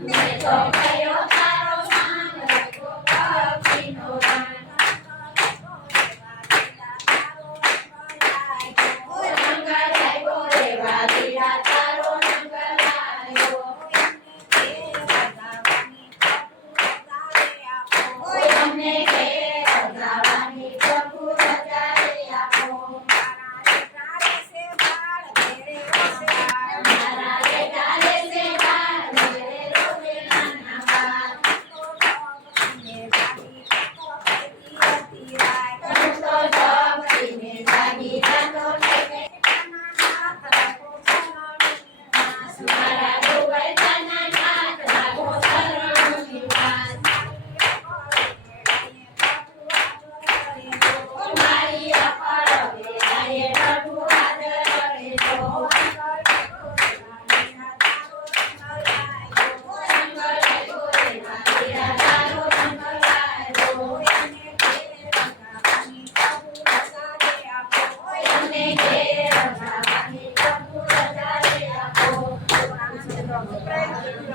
Little baby. Thank you.